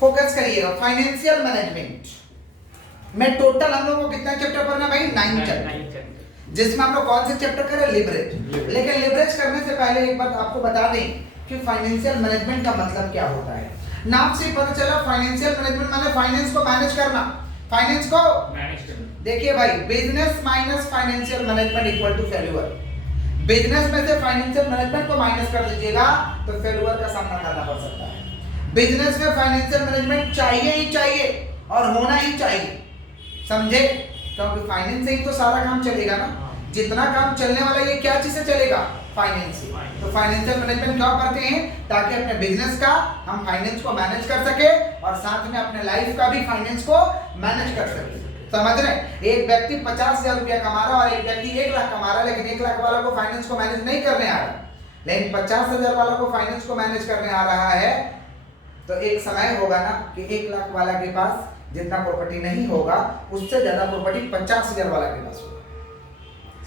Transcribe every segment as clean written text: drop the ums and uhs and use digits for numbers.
Focus करिएगा, financial management में total हम लोग को कितना चैप्टर पढ़ना भाई? 9 चैप्टर, जिसमें हम लोग कौन से चैप्टर करें? लिवरेज। लेकिन लिवरेज करने से पहले एक बात आपको बता दें कि फाइनेंशियल मैनेजमेंट का मतलब क्या होता है। नाम से पता चला फाइनेंशियल मैनेजमेंट माने फाइनेंस को मैनेज करना, फाइनेंस को मैनेज करना। देखिए भाई, business minus financial management equal to failure. Business में से फाइनेंशियल मैनेजमेंट को माइनस कर दीजिएगा तो फेल्यूर का सामना करना पड़ सकता है। बिजनेस में फाइनेंशियल मैनेजमेंट चाहिए ही चाहिए और होना ही चाहिए, समझे? क्योंकि फाइनेंस से ही तो सारा काम चलेगा ना। जितना काम चलने वाला ये क्या चीज से चलेगा? फाइनेंस से। तो फाइनेंशियल मैनेजमेंट क्यों करते हैं? ताकि अपने बिजनेस का हम फाइनेंस को मैनेज कर सके और साथ में अपने लाइफ का भी फाइनेंस को मैनेज कर सके। समझ रहे? एक व्यक्ति 50,000 रुपया कमा रहा है और एक व्यक्ति 1 लाख कमा रहा है, लेकिन 1 लाख वाला को फाइनेंस को मैनेज नहीं करने आ रहा, लेकिन 50,000 वाला को फाइनेंस को मैनेज करने आ रहा है। तो एक समय होगा ना कि 1 लाख वाला के पास जितना प्रॉपर्टी नहीं होगा उससे ज्यादा प्रॉपर्टी 50,000 वाला के पास होगा,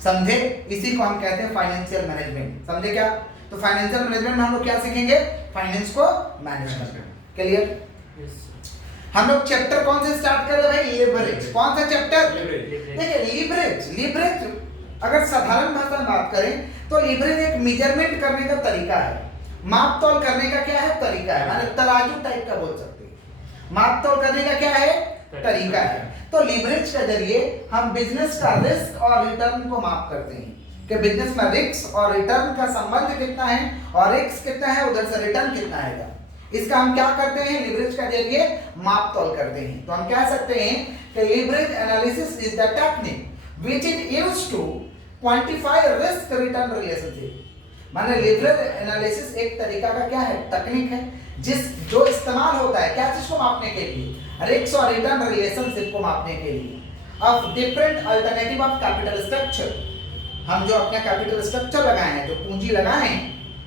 समझे? इसी को हम कहते हैं फाइनेंशियल मैनेजमेंट। समझे क्या? तो फाइनेंशियल मैनेजमेंट में हम लोग क्या सीखेंगे? फाइनेंस को मैनेज करना। क्लियर? हम लोग चैप्टर कौन से स्टार्ट कर रहे हैं भाई? लिवरेज। कौन सा चैप्टर? देखिए लिवरेज, लिवरेज अगर साधारण भाषा में बात करें तो लिवरेज एक मेजरमेंट करने का तरीका है, माप तोल करने का क्या है? तरीका है, माने तराजू टाइप का बोल सकते हैं। माप तोल करने का क्या है? तरीका है। तो लीवरेज के जरिए हम बिजनेस का रिस्क और रिटर्न को माप करते हैं कि बिजनेस में रिस्क और रिटर्न का संबंध कितना है और रिस्क कितना है, उधर से रिटर्न कितना आएगा। इसका हम क्या करते हैं? लीवरेज के जरिए माप तोल करते हैं। तो हम कह सकते हैं कि leverage analysis is the technique which is used to quantify risk return relationship. माने लीवरेज एनालिसिस एक तरीका का क्या है? तकनीक है जो इस्तेमाल होता है क्या चीज को मापने के लिए? रिस्क और रिटर्न रिलेशनशिप को मापने के लिए of different alternative of capital structure. हम जो अपने कैपिटल स्ट्रक्चर लगाए हैं, जो पूंजी लगाए हैं,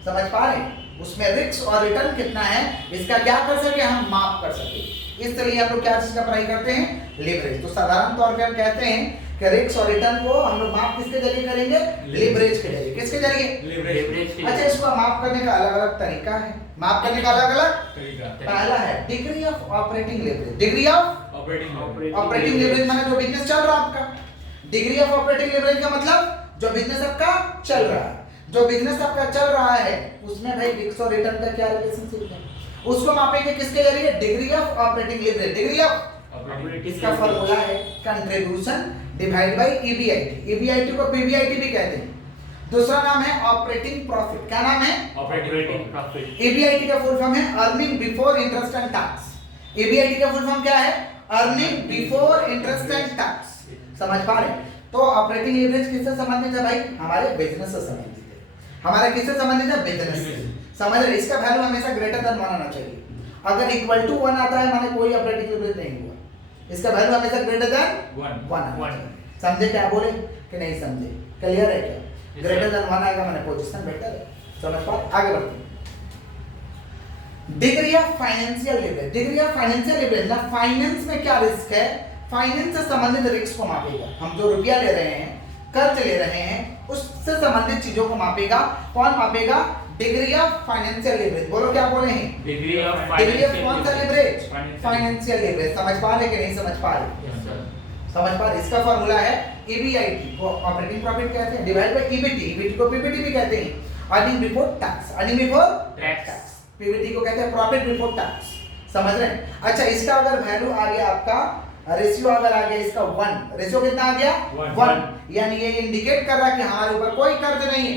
समझ पा रहे हैं, उसमें रिस्क और रिटर्न कितना है, इसका क्या कर सके? हम माप कर सके। इसलिए हम लोग क्या चीज का पढ़ाई करते हैं? लीवरेज। तो साधारण तौर पे हम कहते हैं कि रिस्क और रिटर्न को हम लोग माप किसके जरिए करेंगे? लीवरेज के जरिए। किसके जरिए? लीवरेज। अच्छा, इसको माप करने का अलग-अलग तरीका है। माप करने का अलग-अलग तरीका। पहला है degree of operating leverage. Degree of operating leverage माने जो बिजनेस चल रहा है आपका। डिग्री ऑफ ऑपरेटिंग लीवरेज का मतलब जो बिजनेस आपका चल रहा है, जो बिजनेस आपका चल रहा है उसमें भाई रिस्क और रिटर्न का क्या रिलेशनशिप है, उसको मापेंगे किसके जरिए? Degree of operating leverage. Degree of इसका फार्मूला है contribution divide by EBIT. EBIT को पीबीआईटी भी कहते हैं। दूसरा नाम है ऑपरेटिंग प्रॉफिट। क्या नाम है? Operating profit. ईबीआईटी का फुल फॉर्म है earning before interest and tax. EBIT का फुल फॉर्म क्या है? Earning before interest and tax. समझ पा रहे? तो ऑपरेटिंग लीवरेज किससे संबंधित है भाई? हमारे बिजनेस से संबंधित है। हमारे किससे संबंधित है? बिजनेस से। समझ रहे? इसका वैल्यू हमेशा ग्रेटर देन 1 आना चाहिए। अगर इक्वल टू 1 आता है माने कोई ऑपरेटिंग लीवरेज नहीं हुआ। इसका वैल्यू हमेशा ग्रेटर देन 1। समझे क्या बोले कि नहीं समझे? क्लियर है क्या? ग्रेटर देन 1 आएगा माने पोजीशन बेटर है। समझ पा? आगे बढ़ते हैं। Degree of financial leverage. Degree of financial leverage ना फाइनेंस में क्या रिस्क है, फाइनेंस से संबंधित रिस्क को मापेगा। हम जो रुपया ले रहे हैं, कर्ज ले रहे हैं, उससे संबंधित चीजों को मापेगा। कौन मापेगा? Degree of financial leverage. बोलो क्या बोले हैं? डिग्री ऑफ कौन सा लीवरेज? Financial leverage. समझ पा रहे कि नहीं समझ पा रहे? समझ पा रहे? इसका फार्मूला है ईबीआईटी को ऑपरेटिंग प्रॉफिट कहते हैं डिवाइड बाय ईबीटी। ईबीटी को पीबीटी भी कहते हैं। Earning before tax. Earning before tax. PBT को कहते हैं प्रॉफिट बिफोर टैक्स। समझ रहे हैं? अच्छा, इसका अगर वैल्यू आ गया आपका, रेशियो अगर आ गया इसका 1, रेशियो कितना आ गया? 1, यानी ये इंडिकेट कर रहा है कि हमारे ऊपर कोई कर्ज नहीं है।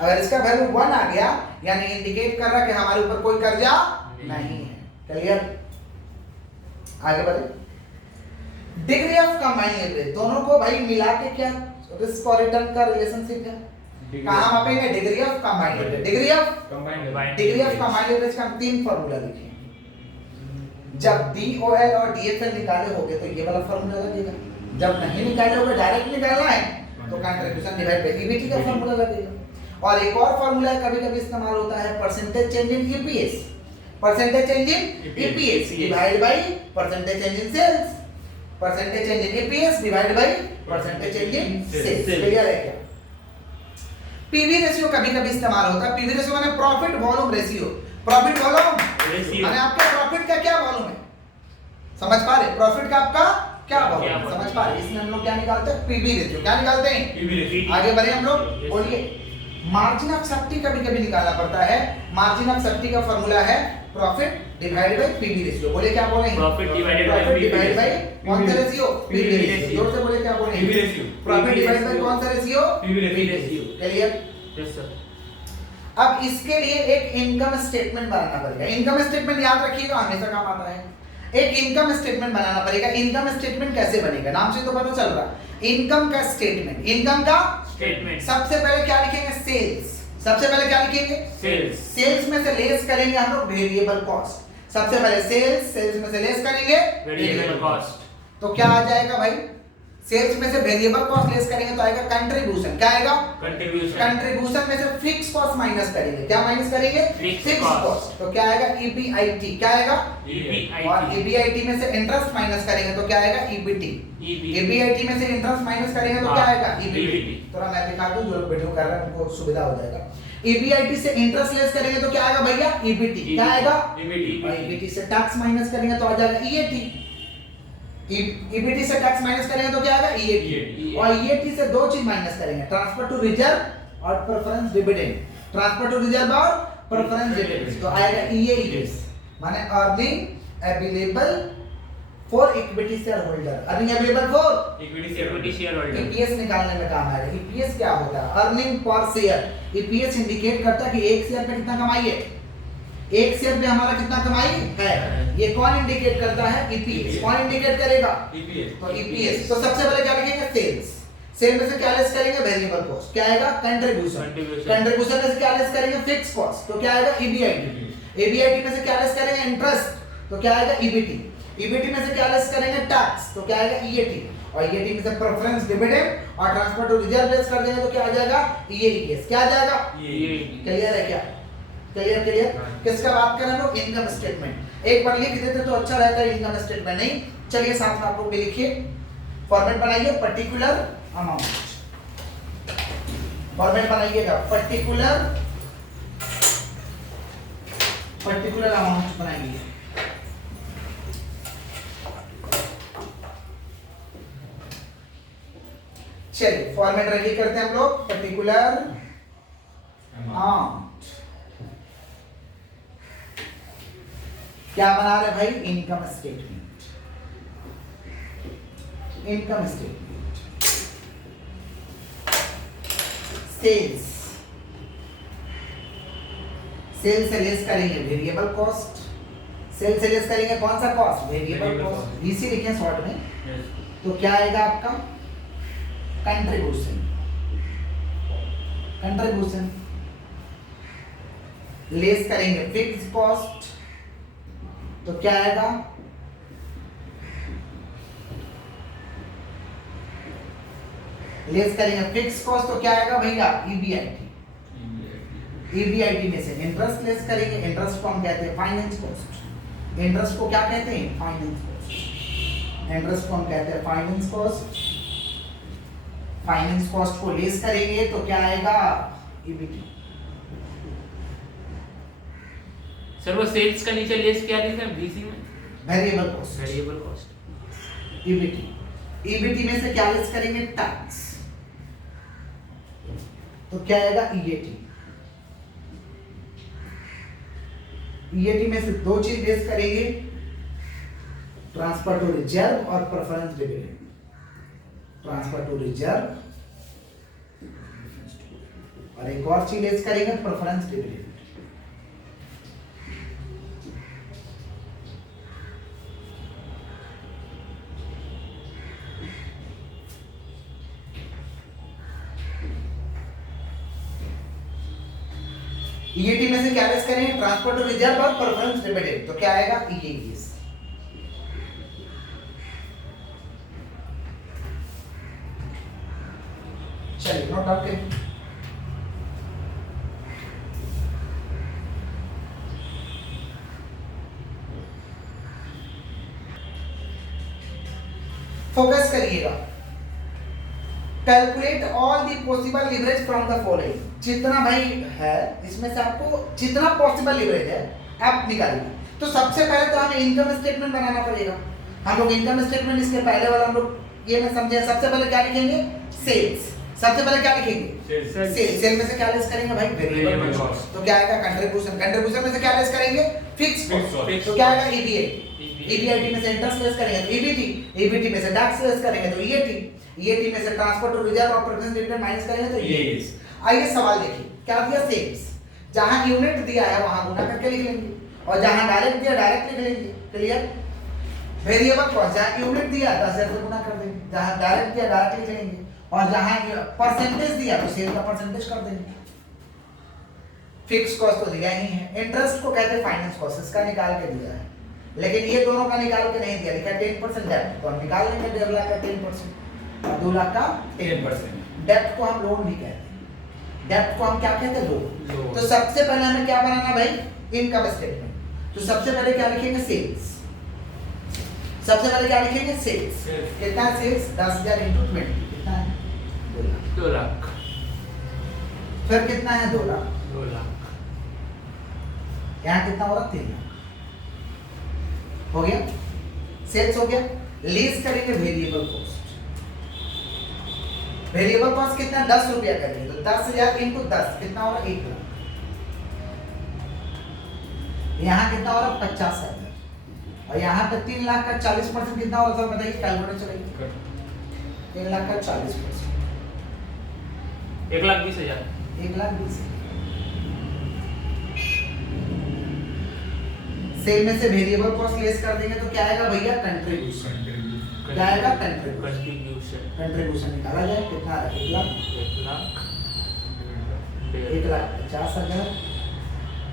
अगर इसका वैल्यू 1 आ गया यानी इंडिकेट कर रहा है कि हमारे ऊपर कोई कर्जा नहीं है। क्लियर? आगे बढ़े। डिग्री ऑफ कंबाइंड लीवरेज, दोनों को भाई मिला के क्या रिस्क और रिटर्न का रिलेशनशिप है? कहां मापेंगे? Degree of combined leverage. Degree of combined leverage का हम 3 फार्मूला लिखे। जब डीओएल और डीएफएल निकाले होगे तो ये वाला फार्मूला लगेगा। जब नहीं निकाले होगे, डायरेक्ट निकालना है तो कंट्रीब्यूशन डिवाइड बाय ईबीटी का फार्मूला लगेगा। और एक और फार्मूला कभी-कभी इस्तेमाल होता है percentage change in EPS. Percentage change in EPS divide by percentage change in sales. Percentage change in EPS divide by percentage change in sales. Clear है क्या? पीवी रेशियो कभी-कभी इस्तेमाल होता है। पीवी रेशियो माने profit volume ratio. Profit volume ratio माने आपका profit समझ पा रहे? प्रॉफिट का आपका क्या भाव है, समझ पा रहे? इसमें हम लोग क्या निकालते हैं? PV ratio. क्या निकालते हैं? PV ratio. आगे बढ़े हम लोग, बोलिए। मार्जिन ऑफ सेफ्टी कभी कभी निकालना पड़ता है। मार्जिन ऑफ सेफ्टी का फॉर्मूला है profit divided by PV ratio. बोले क्या बोलेंगे? प्रॉफिट डिवाइडेड बाय कौन सा रेशियो? PV ratio. जोर से बोले क्या बोलेंगे? PV ratio. Profit divided by कौन सा ratio? PV ratio. Clear? Yes sir. अब इसके लिए एक इनकम स्टेटमेंट बनाना पड़ेगा। इनकम स्टेटमेंट याद रखिएगा, हमेशा काम आता है। एक इनकम स्टेटमेंट बनाना पड़ेगा। इनकम स्टेटमेंट कैसे बनेगा? नाम से तो पता चल रहा है। इनकम का स्टेटमेंट, इनकम का स्टेटमेंट। सबसे पहले क्या लिखेंगे? सेल्स। सबसे पहले क्या लिखेंगे? सेल्स। सेल्स में से लेस करेंगे हम लोग वेरिएबल कॉस्ट। सबसे पहले सेल्स, सेल्स में से लेस करेंगे वेरिएबल कॉस्ट। तो क्या आ जाएगा भाई? सेल्स में से वेरिएबल कॉस्ट लेस करेंगे तो आएगा कंट्रीब्यूशन। क्या आएगा? कंट्रीब्यूशन। कंट्रीब्यूशन में से फिक्स कॉस्ट माइनस करेंगे। क्या माइनस करेंगे? Fix cost. तो क्या आएगा? ईबीआईटी। क्या आएगा? और ईबीआईटी में से इंटरेस्ट माइनस करेंगे तो क्या आएगा? ईबीटी। ईबीआईटी में से इंटरेस्ट माइनस करेंगे तो क्या आएगा? ईबीटी। थोड़ा मैं दिखा दूं, जो लोग वीडियो कर रहे हैं उनको सुविधा हो जाएगा। ईबीआईटी से इंटरेस्ट लेस करेंगे तो क्या आएगा भैया? ईबीटी। क्या आएगा? ईबीटी। और ईबीटी से टैक्स माइनस करेंगे तो आ जाएगा ईएटी। ईबीटी से टैक्स माइनस करेंगे तो क्या आएगा? ईएटी। और ईएटी से दो चीज माइनस करेंगे, ट्रांसफर टू रिजर्व और preference dividend. Transfer to reserve और प्रेफरेंस डिविडेंड तो आएगा ईएईएस, माने earning available for equity share holder. Earning available for equity share holder. EPS निकालने में काम आएगा। ईपीएस क्या होता है? Earning per share. EPS indicate करता है कि एक शेयर पे कितना कमाई है, एक शेयर पे हमारा कितना कमाई है। ये कौन इंडिकेट करता है? ईपीएस। कौन इंडिकेट करेगा? ईपीएस। तो ईपीएस। तो सबसे पहले क्या लिखेंगे? सेल्स। सेल में से क्या लेस करेंगे? Variable cost. क्या आएगा? कंट्रीब्यूशन। कंट्रीब्यूशन में से क्या लेस करेंगे? Fix cost. तो क्या आएगा? ईबीआईटी। ईबीआईटी में से क्या लेस करेंगे? इंटरेस्ट। तो क्या आएगा? ईबीटी। ईबीटी में से क्या लेस करेंगे? टैक्स। तो क्या आएगा? ईएटी। और ईएटी में से प्रेफरेंस डिविडेंड और ट्रांसफर टू रिजर्व लेस कर देंगे तो क्या आ जाएगा? ईएईएस। क्या आ जाएगा? क्लियर है क्या? Clear clear? किसका बात कर रहे हैं लोग? Income statement. एक बार लिख देते तो अच्छा रहता है इनकम स्टेटमेंट। नहीं, चलिए साथ में आप लोग भी लिखिए, फॉर्मेट बनाइए पर्टिकुलर अमाउंट। फॉर्मेट बनाइएगा पर्टिकुलर अमाउंट बनाइए। चलिए फॉर्मेट रेडी करते हैं हम लोग। पर्टिकुलर अमाउंट क्या बना रहे भाई? Income statement. Income statement. Sales, sale से लेस करेंगे वेरिएबल कॉस्ट। सेल से लेस करेंगे कौन सा कॉस्ट? Variable cost. वीसी लिखें शॉर्ट में। तो क्या आएगा आपका? कंट्रीब्यूशन। कंट्रीब्यूशन लेस करेंगे फिक्स कॉस्ट तो क्या आएगा? लेस करेंगे फिक्स कॉस्ट तो क्या आएगा भैया? ईबीआईटी। ईबीआईटी में से इंटरेस्ट लेस करेंगे। इंटरेस्ट को हम कहते हैं फाइनेंस कॉस्ट। इंटरेस्ट को क्या कहते हैं? Finance cost. इंटरेस्ट को हम कहते हैं फाइनेंस कॉस्ट। फाइनेंस कॉस्ट को लेस करेंगे तो क्या आएगा? ईबीटी। सर वो सेल्स का नीचे लेस क्या लिखा है बीसी में? Variable cost. Variable cost. EBT. EBT में से क्या लेस करेंगे? टैक्स। तो क्या आएगा? ईएटी। ईएटी में से दो चीज लेस करेंगे, ट्रांसफर टू रिजर्व और preference dividend. Transfer to reserve और एक और चीज लेस करेंगे, प्रेफरेंस डिविडेंड। ईएटी में से क्या लेस करेंगे? ट्रांसफर टू रिजर्व और प्रेफरेंस डिविडेंड। तो क्या आएगा? ईएईएस। चलिए नोट डाउन करें। फोकस करिएगा। Calculate all the possible leverage from the following. जितना भाई है इसमें से आपको जितना पॉसिबल लिवरेज है आप निकालिए। तो सबसे पहले तो हमें इनकम स्टेटमेंट बनाना पड़ेगा। हम लोग इनकम स्टेटमेंट इसके पहले वाला हम लोग ये में समझे। सबसे पहले क्या लिखेंगे? सेल्स। सबसे पहले क्या लिखेंगे? सेल में से क्या लेस करेंगे भाई? Variable cost. तो क्या आएगा? कंट्रीब्यूशन। कंट्रीब्यूशन में से क्या लेस करेंगे? Fix cost. तो क्या आएगा? ईबीआईटी। ईबीआईटी में से इंटरेस्ट लेस करेंगे तो ईबीटी। ईबीटी में से टैक्स लेस करेंगे तो ईएटी। ईएटी में से ट्रांसपोर्ट टू रिजर्व और प्रेफरेंस डिविडेंड माइनस करेंगे तो ईएस। आइए सवाल देखिए, क्या दिया? सेल्स। जहां यूनिट दिया है वहां गुना करके लिख लेंगे, और जहां डायरेक्ट दिया डायरेक्ट लिख लेंगे। क्लियर? वेरिएबल कॉस्ट जहां यूनिट दिया 10,000 से गुना कर देंगे, जहां डायरेक्ट दिया डायरेक्ट लिख लेंगे, और जहां परसेंटेज दिया तो सेल का परसेंटेज कर देंगे। फिक्स कॉस्ट तो दिया ही है। इंटरेस्ट को कहते हैं फाइनेंस कॉस्ट, इसका निकाल के दिया है, लेकिन ये दोनों का निकाल के नहीं दिया, लिखा 10% डेट, तो हम निकाल लेंगे 1.5 लाख का 10% और 2 लाख का 10%। डेट को हम लोन भी कहते हैं, डेट को हम क्या कहते हैं? लोन। तो सबसे पहले हमें क्या बनाना भाई? Income statement. तो सबसे पहले क्या लिखेंगे? सेल्स। सबसे पहले क्या लिखेंगे? सेल्स। कितना है सेल्स? 10,000 × 20 कितना है? 2 लाख। फिर कितना है? 2 लाख। 2 लाख। यहाँ कितना हो रहा? 3 लाख। हो गया? सेल्स हो गया। लेस करेंगे वेरिएबल कॉस्ट। वेरिएबल कॉस्ट कितना? 10 रुपया करेंगे तो 10,000 × 10 कितना हो रहा? 1 लाख। यहाँ कितना हो रहा? 50,000। और यहाँ पे 3 लाख का 40% कितना हो रहा था? बताइए, कैलकुलेटर चलाइए। 3 लाख का 40%, 1,20,000। 1,20,000। सेल में से वेरिएबल कॉस्ट लेस कर देंगे तो क्या आएगा भैया? कंट्रीब्यूशन। क्या आएगा? कंट्रीब्यूशन। कंट्रीब्यूशन निकाला जाए कितना? 1 लाख। 1,50,000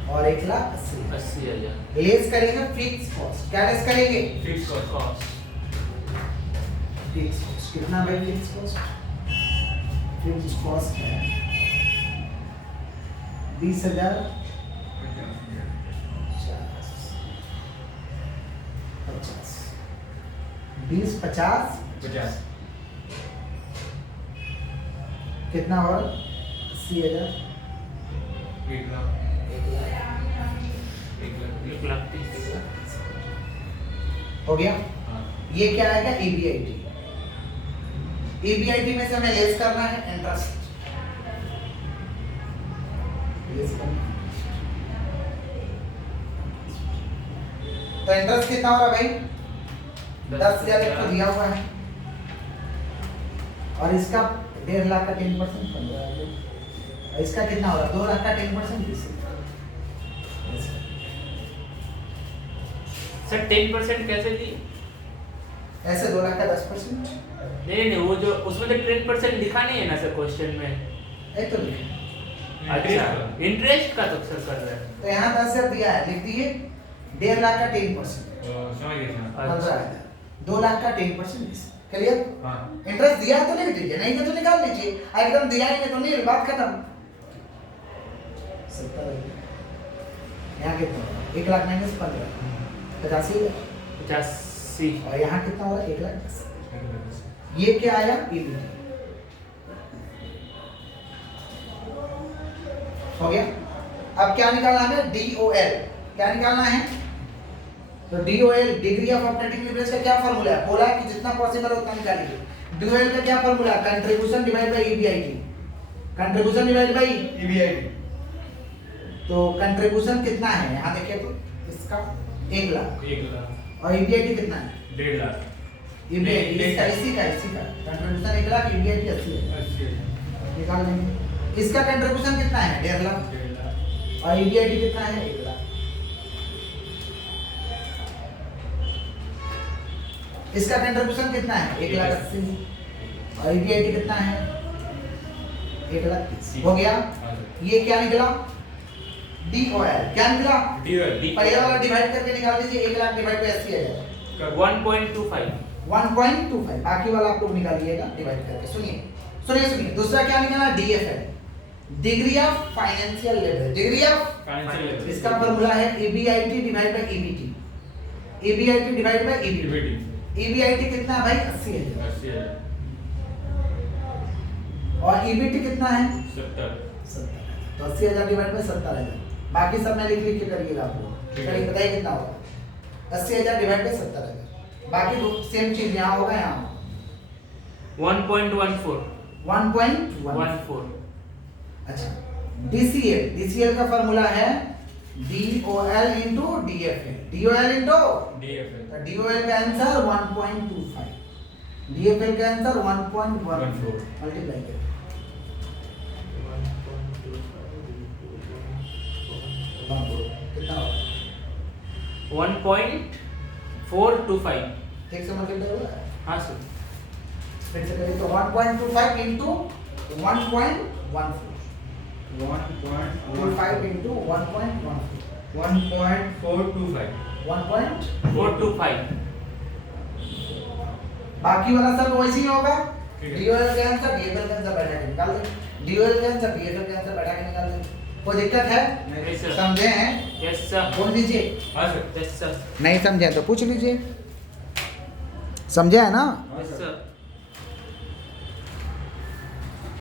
और 1,80,000। लेस करेंगे फिक्स कॉस्ट। क्या लेस करेंगे? Fix cost. फिक्स कॉस्ट कितना भाई? फिक्स कॉस्ट, फिक्स कॉस्ट है 20,000 50 20 50 कितना और 80,000 1 लाख 30,000 हो गया। ये क्या आएगा? ईबीआईटी। ईबीआईटी में से हमें लेस करना है इंटरेस्ट। लेस करना तो इंटरेस्ट कितना हो रहा भाई? 10,000 एक तो दिया हुआ है, और इसका 1.5 लाख का 10% 15,000, और इसका कितना हो रहा? 2 लाख का 10% 20,000। सर 10% कैसे दी? ऐसे 2 लाख का 10%। नहीं, वो जो उसमें तो 10% लिखा नहीं है ना सर क्वेश्चन में। एक तो लिखा। अच्छा, इंटरेस्ट का तो सर कर रहा है। तो यहाँ 10,000 दिया है, लिख दिए 1.5 लाख का 10%, समझ गए। 15,000। 2 लाख का 10%। क्लियर? हाँ। इंटरेस्ट दिया तो लिख दीजिए, नहीं तो निकाल लीजिए। एकदम दिया ही नहीं तो नहीं, बात खत्म। 70,000 यहाँ कितना? 1 लाख माइनस 15 85,000। और यहाँ कितना हो रहा है? 1,10,000। ये क्या आया? ईबीटी। हो गया। अब क्या निकालना है? डीओएल। क्या निकालना है? तो DOL degree of operating leverage का क्या फार्मूला है? बोला कि जितना पॉसिबल उतना निकालिए। डीओएल का क्या फार्मूला है? Contribution divide by EBIT. Contribution divide by EBIT. तो कंट्रीब्यूशन कितना है? यहाँ देखिए तो इसका 1 लाख, 1 लाख और ईबीआईटी कितना है? 1.5 लाख। ईबीआईटी इसका इसी का कंट्रीब्यूशन 1 लाख, ईबीआईटी 80,000 निकाल लेंगे। इसका कंट्रीब्यूशन कितना है? 1.5 लाख, और ईबीआईटी कितना है? 1 लाख। इसका कंट्रीब्यूशन कितना है? 1,80,000, और ईबीआईटी कितना है? 1,30,000। हो गया। ये क्या निकला? डीओएल। क्या निकला? डीओएल। पहले वाला डिवाइड करके निकाल दीजिए। 1 लाख डिवाइड बाय 80,000 1.25। 1.25। बाकी वाला आप लोग निकालिएगा डिवाइड करके। सुनिए। दूसरा क्या निकाला? DFL, degree of financial leverage. Degree of financial leverage, इसका फार्मूला है EBIT divide by EBT. EBIT divide by EBT. EBIT कितना है भाई? 80,000। और ईबीटी कितना है? 70। तो 80,000 डिवाइड बाय 70,000। बाकी सब मैं लिख के करिएगा आप लोग। चलिए बताइए कितना होगा? 80,000 डिवाइड बाय 70,000 बाकी दो सेम चीज यहाँ होगा, यहाँ 1.14 1.1। अच्छा, DCL का फॉर्मूला है DOL into DFL। DOL into DOL का आंसर 1.25, DFL का आंसर 1.14 मल्टीप्लाई करें। 1.4 कितना होगा? 1.425। ठीक से मल्टीप्लाई हुआ है? हाँ सर। फिर से करें तो 1.25 इंटू 1.14, 25 इंटू 1.14, 1.425। 1.425। बाकी वाला सब वैसे ही होगा। ठीक है। DOL का आंसर DFL का आंसर बैठा के निकाल दे, DOL का आंसर DFL का आंसर बैठा के निकाल दे। कोई दिक्कत है? नहीं सर। समझे हैं? Yes sir. बोल दीजिए। हाँ सर। Yes sir. नहीं समझे तो पूछ लीजिए। समझे है ना? हाँ